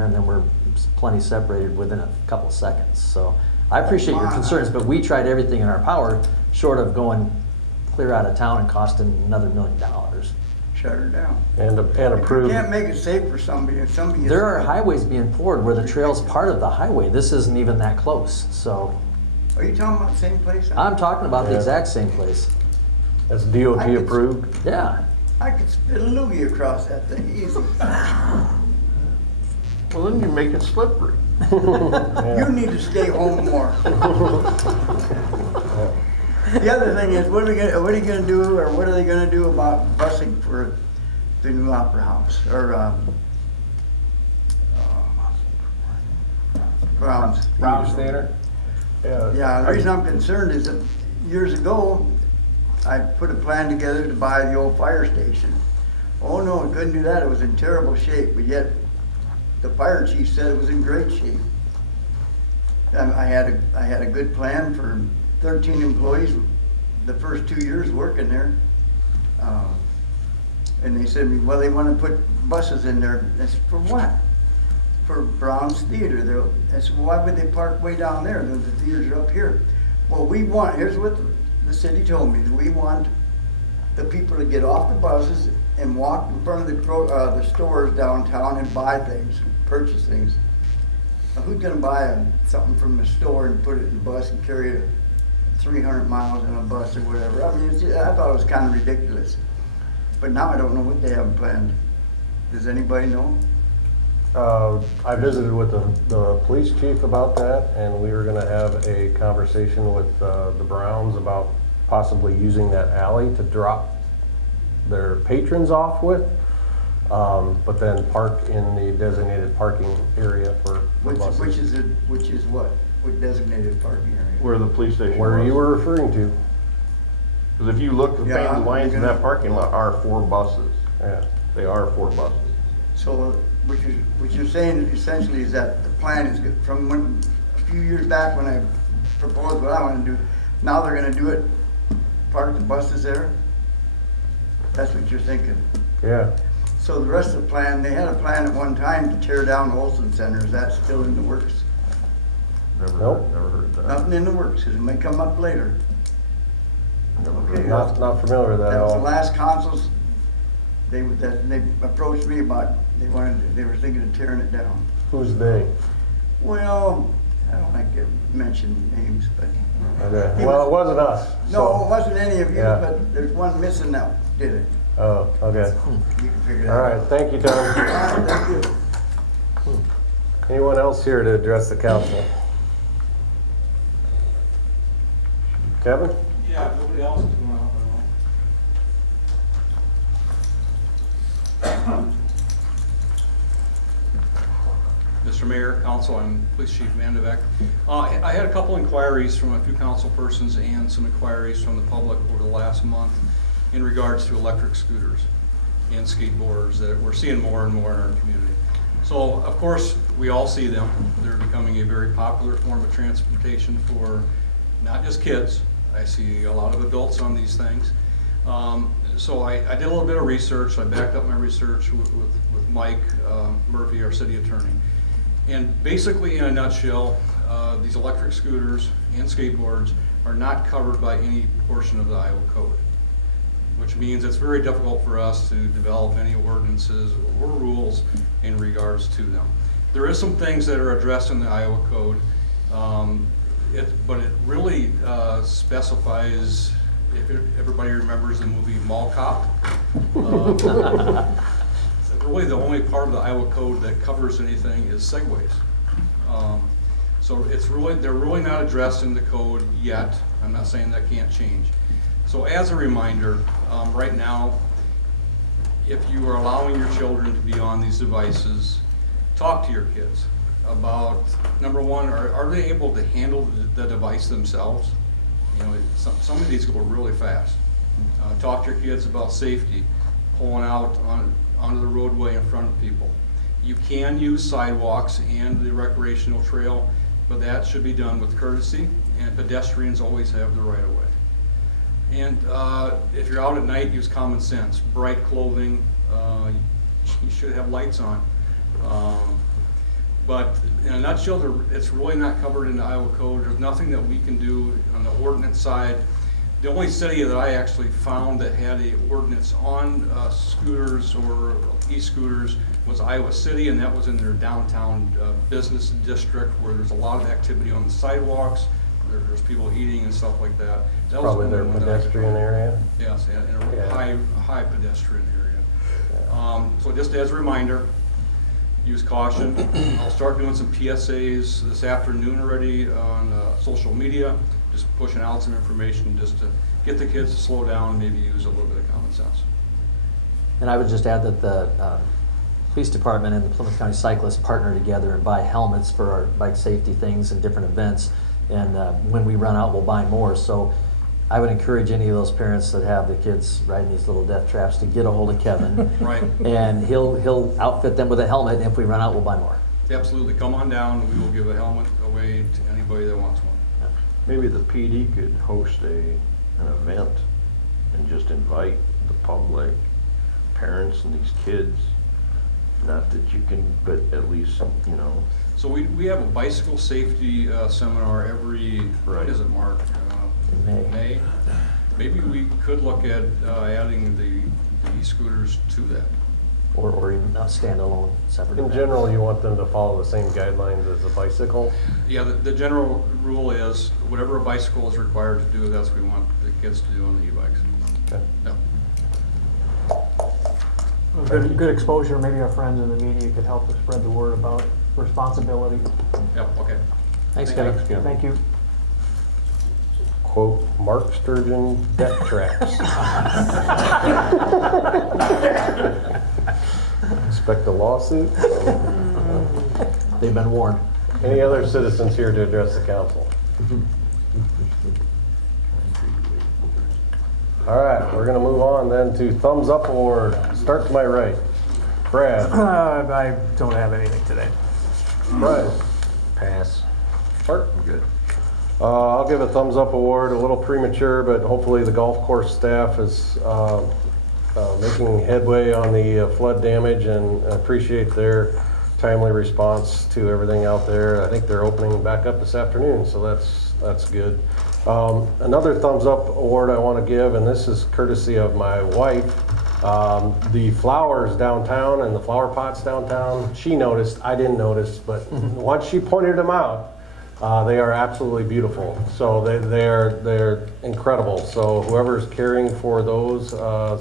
there, and then we're plenty separated within a couple of seconds. So I appreciate your concerns, but we tried everything in our power, short of going clear out of town and costing another $1 million. Shut her down. And If you approve. can't make it safe for somebody, if somebody. There are highways being poured where the trail's part of the highway. This isn't even that close, so. Are you talking about the same place? I'm talking about the Yeah. exact same place. That's DOT I could- approved. Yeah. I could spit a loogie across that thing easy. Well, then you make it slippery. You need to stay home more. The other thing is, what are you gonna do, or what are they gonna do about busing for the new opera house, or, Browns? Browns Theater? Yeah, the reason I'm concerned is that years ago, I put a plan together to buy the old fire station. Oh no, we couldn't do that, it was in terrible shape, but yet the fire chief said it was in great shape. And I had a good plan for 13 employees the first 2 years working there. And they said, well, they want to put buses in there. I said, for what? For Brown's Theater. I said, well, why would they park way down there? The theaters are up here. Well, here's what the city told me, that we want the people to get off the buses and walk in front of the stores downtown and buy things, purchase things. Now, who's gonna buy something from the store and put it in the bus and carry it 300 miles in a bus or whatever? I mean, I thought it was kind of ridiculous. But now I don't know what they have planned. Does anybody know? I visited with the police chief about that, and we were gonna have a conversation with the Browns about possibly using that alley to drop their patrons off with, but then park in the designated parking area for buses. Which is what? What designated parking area? Where the police station Where was. you were referring to, Because if you look, the Yeah, painted lines in you're that parking lot are 4 buses. yeah. They are 4 buses. So what you're saying essentially is that the plan is good. From when, a few years back when I proposed what I want to do, now they're gonna do it, park the buses there? That's what you're thinking? Yeah, So the rest of the plan, they had a plan at one time to tear down Olson Center. Is that still in the works? Nope. Never heard that. Nothing in the works, 'cause it may come up later. Never Okay. heard that. not familiar with that at That was the all. last consoles, they approached me about, they were thinking of tearing it down. Who's they? Well, I don't like to mention names, but. Okay. Well, it wasn't us. No, so- it wasn't any of you, Yeah. but there's one missing that did it. Oh, okay. You can figure that All out. right, thank you, Tom. All right, thank you. Anyone else here to address the council? Kevin? Yeah, if nobody else is going out, Mr. Mayor, Council, I'm Police Chief Vandevek. I had a couple inquiries from a few council persons and some inquiries from the public over the last month in regards to electric scooters and skateboarders that we're seeing more and more in our community. So, of course, we all see them. They're becoming a very popular form of transportation for not just kids. I see a lot of adults on these things. So I did a little bit of research. I backed up my research with Mike Murphy, our city attorney. And basically, in a nutshell, these electric scooters and skateboards are not covered by any portion of the Iowa code, which means it's very difficult for us to develop any ordinances or rules in regards to them. There is some things that are addressed in the Iowa code, but it really specifies, if everybody remembers the movie Mall Cop. Really the only part of the Iowa code that covers anything is segways. So they're really not addressed in the code yet. I'm not saying that can't change. So as a reminder, right now, if you are allowing your children to be on these devices, talk to your kids about, number one, are they able to handle the device themselves? You know, some of these go really fast. Talk to your kids about safety, pulling out onto the roadway in front of people. You can use sidewalks and the recreational trail, but that should be done with courtesy, and pedestrians always have the right of way. And if you're out at night, use common sense. Bright clothing, you should have lights on. But in a nutshell, it's really not covered in the Iowa code. There's nothing that we can do on the ordinance side. The only city that I actually found that had a ordinance on scooters or e-scooters was Iowa City, and that was in their downtown business district where there's a lot of activity on the sidewalks. There's people eating and stuff like that. That was Probably the their only one that I could pedestrian find. area. Yes, in a Yeah. high pedestrian area. So just as a reminder, use caution. I'll start doing some PSAs this afternoon already on social media, just pushing out some information just to get the kids to slow down and maybe use a little bit of common sense. And I would just add that the police department and the Plymouth County Cyclists partner together and buy helmets for our bike safety things and different events. And when we run out, we'll buy more. So I would encourage any of those parents that have the kids riding these little death traps to get a hold of Kevin. Right. And he'll outfit them with a helmet, and if we run out, we'll buy more. Absolutely. Come on down. We will give a helmet away to anybody that wants one. Maybe the PD could host an event and just invite the public, parents and these kids. Not that you can, but at least, you know. So we have a bicycle safety seminar every, Right. what is it, Mark? May. Maybe we could look at adding the e-scooters to that. Or even a standalone separate In event. general, you want them to follow the same guidelines as a bicycle. Yeah, the general rule is whatever a bicycle is required to do, that's what we want the kids to do on the e-bikes. Okay. Yep. Good exposure, maybe our friends in the media could help to spread the word about responsibility. Yep, okay. Thanks, Kevin. Thank you. Quote, Mark Sturgeon death traps. Expect a lawsuit? They've been warned. Any other citizens here to address the council? All right, we're gonna move on then to thumbs up award. Start to my right. Brad. I don't have anything today. Brian. Pass. Bart. Good. I'll give a thumbs up award, a little premature, but hopefully the golf course staff is making headway on the flood damage, and appreciate their timely response to everything out there. I think they're opening back up this afternoon, so that's good. Another thumbs up award I want to give, and this is courtesy of my wife. The flowers downtown and the flower pots downtown, she noticed, I didn't notice, but once she pointed them out, they are absolutely beautiful. So they're incredible. So whoever's caring for those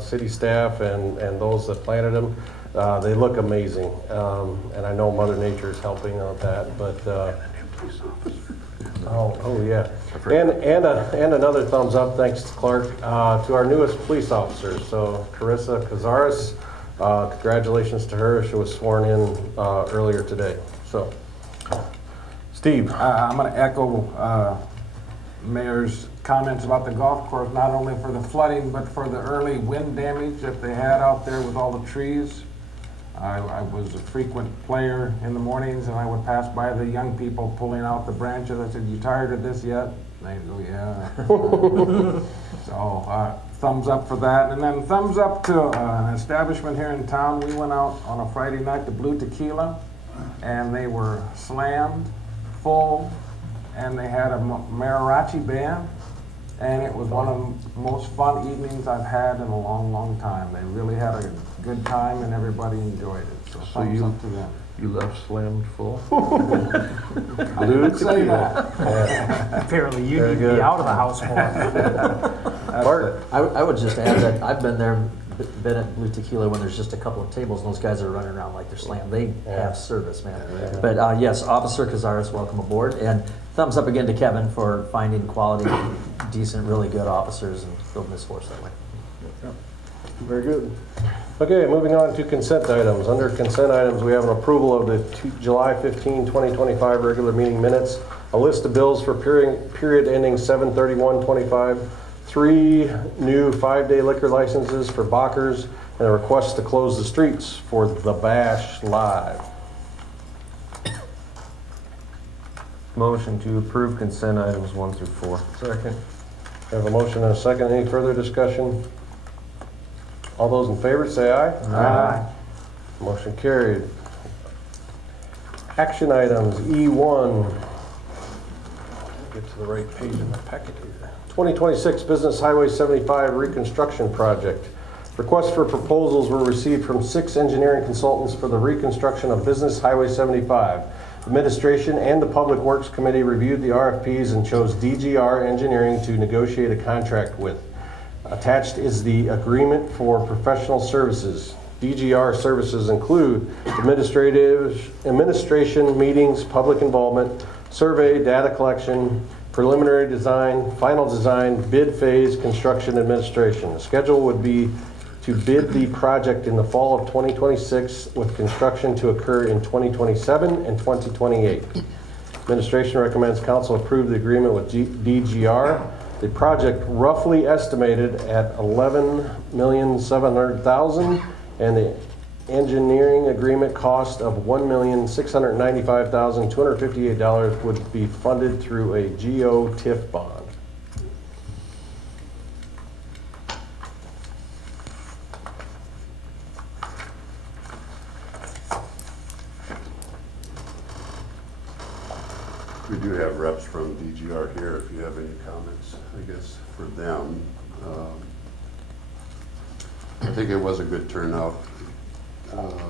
city staff and those that planted them, they look amazing. And I know Mother Nature is helping on that, but oh yeah. And another thumbs up, thanks to Clark, to our newest police officers. So Carissa Cazares, congratulations to her. She was sworn in earlier today. So, Steve. I'm going to echo Mayor's comments about the golf course, not only for the flooding, but for the early wind damage that they had out there with all the trees. I was a frequent player in the mornings, and I would pass by the young people pulling out the branches. I said, "You tired of this yet?" And they'd go, "Yeah." So thumbs up for that. And then thumbs up to an establishment here in town. We went out on a Friday night to Blue Tequila, and they were slammed full, and they had a mariachi band, and it was one of the most fun evenings I've had in a long, long time. They really had a good time, and everybody enjoyed it. So thumbs up to them. You left slammed full? I didn't say that. Apparently you Very need to good. be out of the house more. Bart. I would just add that I've been there, been at Blue Tequila when there's just a couple of tables, and those guys are running around like they're slammed. They have service, man. Yeah. But yes, Officer Cazares, welcome aboard. And thumbs up again to Kevin for finding quality, decent, really good officers and building this force that way. Very good. Okay, moving on to consent items. Under consent items, we have an approval of the July 15, 2025 regular meeting minutes, a list of bills for period ending 7/31/25, 3 new 5-day liquor licenses for Bockers, and a request to close the streets for the Bash Live. Motion to approve consent items 1 through 4. Second. We have a motion and a second. Any further discussion? All those in favor say aye. Aye. Motion carried. Action items, E1. Get to the right page in the packet here. 2026 Business Highway 75 Reconstruction Project. Requests for proposals were received from 6 engineering consultants for the reconstruction of Business Highway 75. Administration and the Public Works Committee reviewed the RFPs and chose DGR Engineering to negotiate a contract with. Attached is the agreement for professional services. DGR services include administration, meetings, public involvement, survey, data collection, preliminary design, final design, bid phase, construction administration. The schedule would be to bid the project in the fall of 2026 with construction to occur in 2027 and 2028. Administration recommends council approve the agreement with DGR. The project roughly estimated at $11,700,000 and the engineering agreement cost of $1,695,258 would be funded through a GO-TIF bond. We do have reps from DGR here, if you have any comments, I guess, for them. I think it was a good turnout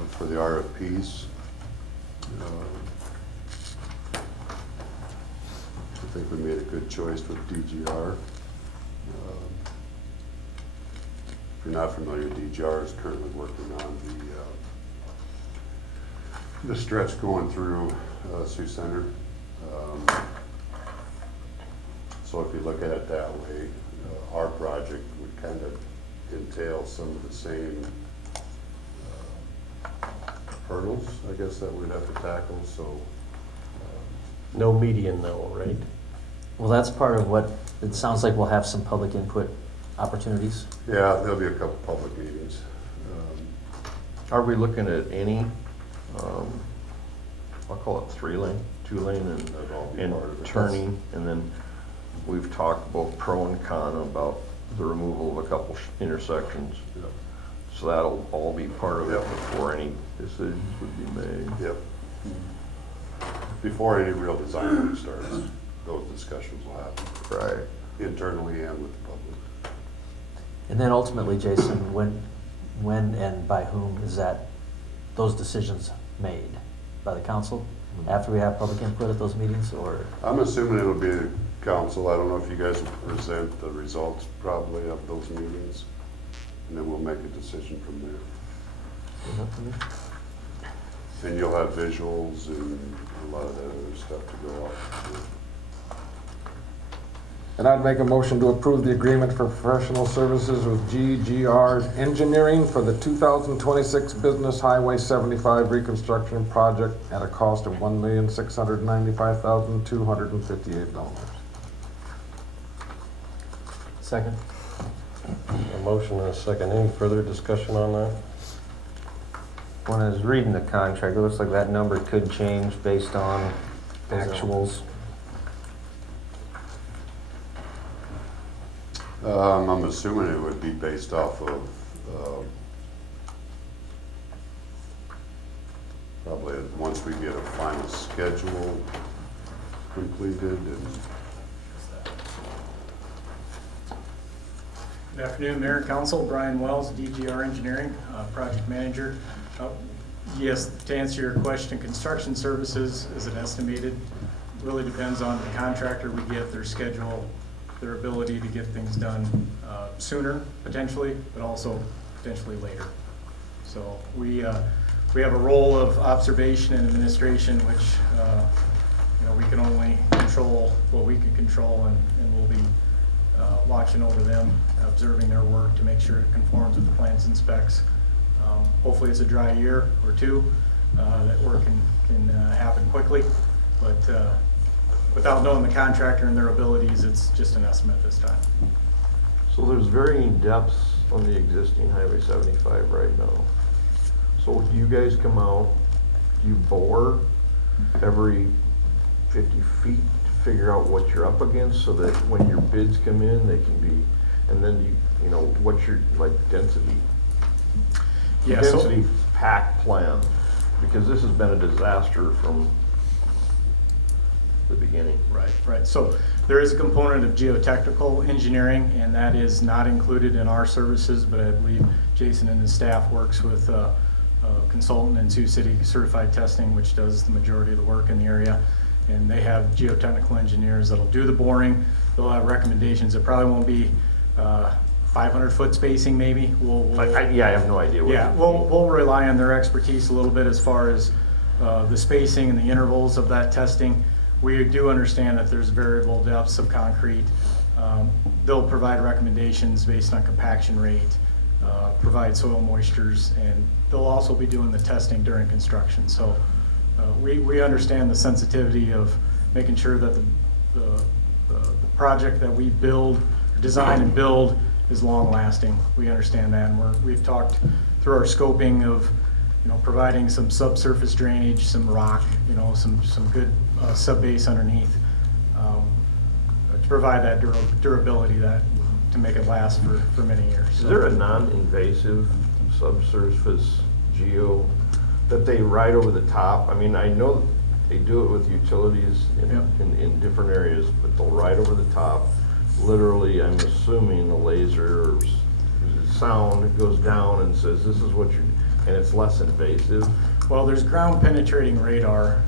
for the RFPs. I think we made a good choice with DGR. If you're not familiar, DGR is currently working on the stretch going through Sioux Center. So if you look at it that way, our project would kind of entail some of the same hurdles, I guess, that we'd have to tackle, so. No median though, right? Well, that's part of what, it sounds like we'll have some public input opportunities. Yeah, there'll be a couple public meetings. Are we looking at any, I'll call it 3-lane, 2-lane That'd all be and part of it. turning, and then we've talked both pro and con about the removal of a couple intersections. Yep. So that'll all be part of it Yep. before any decisions would be made. Yep. Before any real design work starts, those discussions will happen. Right. Internally and with the public. And then ultimately, Jason, when and by whom is those decisions made? By the council? After we have public input at those meetings, or? I'm assuming it'll be the council. I don't know if you guys will present the results probably of those meetings, and then we'll make a decision from there. And you'll have visuals and a lot of that other stuff to go off. And I'd make a motion to approve the agreement for professional services with GGR Engineering for the 2026 Business Highway 75 Reconstruction Project at a cost of $1,695,258. Second. A motion and a second. Any further discussion on that? When I was reading the contract, it looks like that number could change based on actuals. I'm assuming it would be based off of probably once we get a final schedule completed and. Good afternoon, Mayor and Council. Brian Wells, DGR Engineering, Project Manager. Yes, to answer your question, construction services is an estimated. Really depends on the contractor we get, their schedule, their ability to get things done sooner, potentially, but also potentially later. So we have a role of observation and administration, which we can only control what we can control, and we'll be watching over them, observing their work to make sure it conforms with the plans and specs. Hopefully it's a dry year or two, that work can happen quickly, but without knowing the contractor and their abilities, it's just an estimate this time. So there's varying depths on the existing Highway 75 right now. So do you guys come out, do you bore every 50 feet to figure out what you're up against so that when your bids come in, they can be, and then what's your density? Yeah, Density pack plan, because this has been a disaster from the beginning. Right. So there is a component of geotechnical engineering, and that is not included in our services, but I believe Jason and his staff works with a consultant in Sioux City Certified Testing, which does the majority of the work in the area. And they have geotechnical engineers that'll do the boring. They'll have recommendations. It probably won't be 500-foot spacing maybe. Yeah, I have no idea what. Yeah, we'll rely on their expertise a little bit as far as the spacing and the intervals of that testing. We do understand that there's variable depths of concrete. They'll provide recommendations based on compaction rate, provide soil moistures, and they'll also be doing the testing during construction. So we understand the sensitivity of making sure that the project that we build, design and build is long lasting. We understand that, and we've talked through our scoping of providing some subsurface drainage, some rock, some good subbase underneath to provide that durability to make it last for many years. Is there a non-invasive subsurface geo that they ride over the top? I mean, I know they do it with utilities in different areas, but they'll ride over the top. Literally, I'm assuming the laser or sound goes down and says, this is what you're, and it's less invasive. Well, there's ground penetrating radar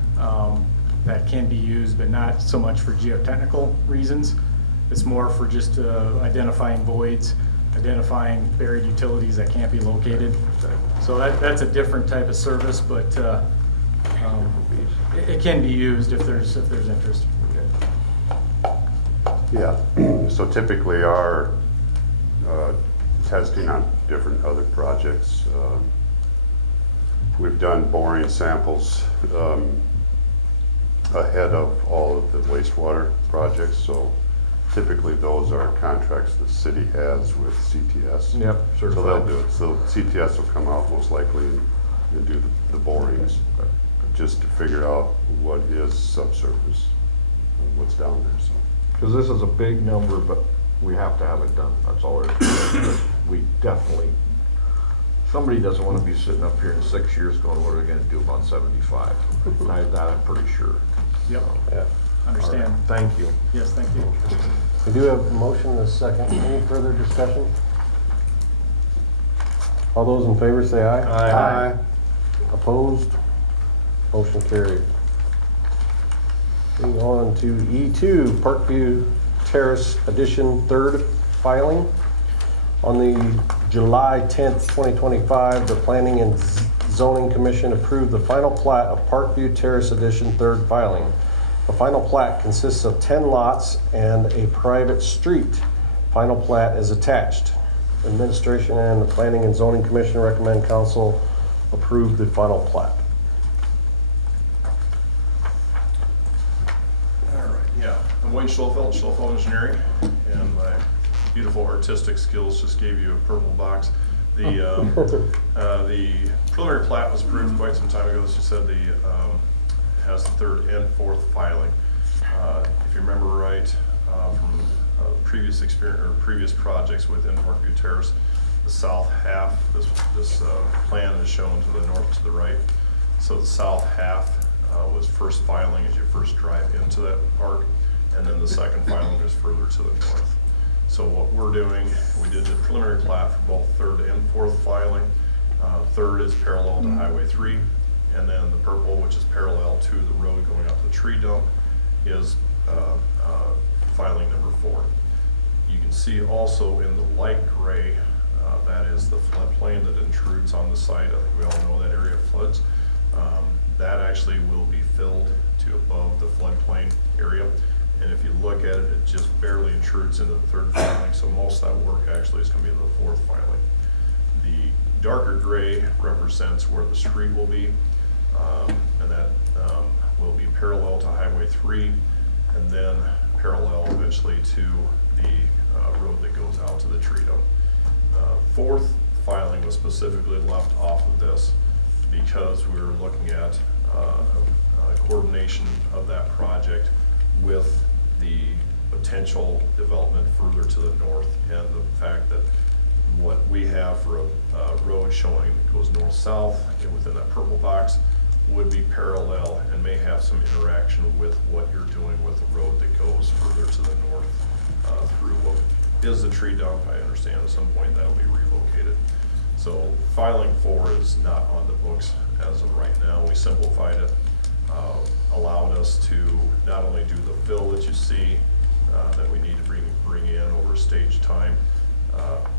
that can be used, but not so much for geotechnical reasons. It's more for just identifying voids, identifying buried utilities that can't be located. So that's a different type of service, but it can be used if there's interest. Yeah, so typically our testing on different other projects, we've done boring samples ahead of all of the wastewater projects, so typically those are contracts the city has with CTS. Yep, So they'll certified. do it, so CTS will come out most likely and do the borings, just to figure out what is subsurface, and what's down there, so. Because this is a big number, but we have to have it done. That's all it is. We definitely, somebody doesn't want to be sitting up here in 6 years going, what are they going to do about 75? That I'm pretty sure. Yep, Yeah. understand. All right, thank you. Yes, thank you. We do have a motion and a second. Any further discussion? All those in favor say aye. Aye. Opposed? Motion carried. Moving on to E2, Parkview Terrace Edition, third filing. On the July 10th, 2025, the Planning and Zoning Commission approved the final plat of Parkview Terrace Edition, third filing. The final plat consists of 10 lots and a private street. Final plat is attached. Administration and the Planning and Zoning Commission recommend council approve the final plat. All right, yeah. I'm Wayne Schlofeld, Schlofeld Engineering, and my beautiful artistic skills just gave you a purple box. The preliminary plat was approved quite some time ago. As you said, it has the third and fourth filing. If you remember right, from previous experience or previous projects within Parkview Terrace, the south half, this plan is shown to the north to the right. So the south half was first filing as you first drive into that park, and then the second filing is further to the north. So what we're doing, we did the preliminary plat for both third and fourth filing. Third is parallel to Highway 3, and then the purple, which is parallel to the road going up the tree dump, is filing number 4. You can see also in the light gray, that is the floodplain that intrudes on the site. I think we all know that area floods. That actually will be filled to above the floodplain area. And if you look at it, it just barely intrudes into the third filing. So most of that work actually is going to be in the fourth filing. The darker gray represents where the street will be. And that will be parallel to Highway 3 and then parallel eventually to the road that goes out to the tree dump. Fourth filing was specifically left off of this because we were looking at coordination of that project with the potential development further to the north, and the fact that what we have for a road showing that goes north-south within that purple box would be parallel and may have some interaction with what you're doing with the road that goes further to the north through what is the tree dump. I understand at some point that'll be relocated. So filing 4 is not on the books as of right now. We simplified it, allowed us to not only do the fill that you see that we need to bring in over stage time,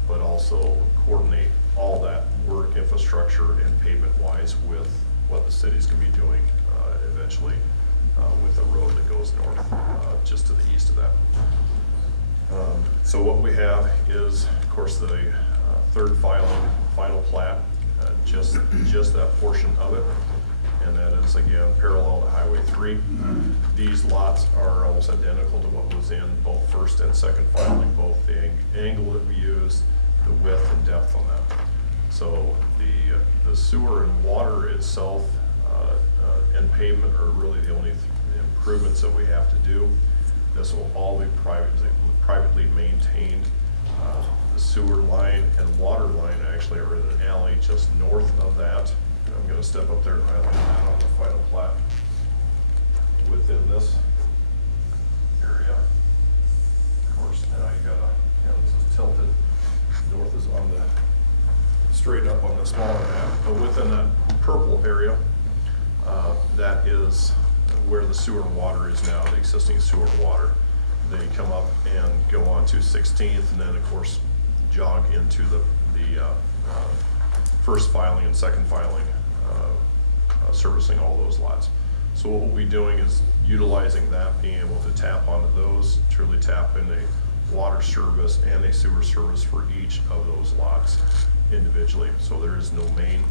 but also coordinate all that work, infrastructure and pavement wise with what the city's gonna be doing eventually with the road that goes north, just to the east of that. So what we have is, of course, the third final plat, just that portion of it. And that is again parallel to Highway 3. These lots are almost identical to what was in both first and second filing, both the angle that we used, the width and depth on that. So the sewer and water itself and pavement are really the only improvements that we have to do. This will all be privately maintained. The sewer line and water line actually are in an alley just north of that. And I'm gonna step up there and highlight that on the final plat. Within this area. Of course, now you gotta, this is tilted. North is on the, straight up on the smaller map. But within that purple area, that is where the sewer and water is now, the existing sewer and water. They come up and go on to 16th and then of course jog into the first filing and second filing, servicing all those lots. So what we'll be doing is utilizing that, being able to tap onto those, truly tap in a water service and a sewer service for each of those lots individually. So there is no main,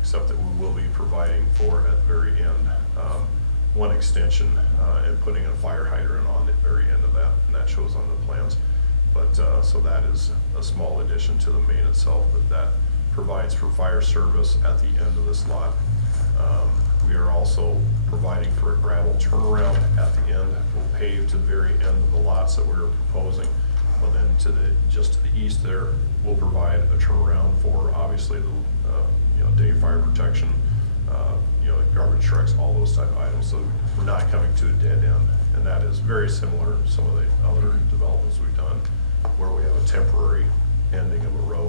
except that we will be providing for at the very end one extension and putting a fire hydrant on the very end of that, and that shows on the plans. But so that is a small addition to the main itself, but that provides for fire service at the end of this lot. We are also providing for a gravel turnaround at the end. We'll pave to the very end of the lots that we're proposing. But then just to the east there, we'll provide a turnaround for obviously the day fire protection, garbage trucks, all those type of items. So we're not coming to a dead end. And that is very similar to some of the other developments we've done where we have a temporary ending of a road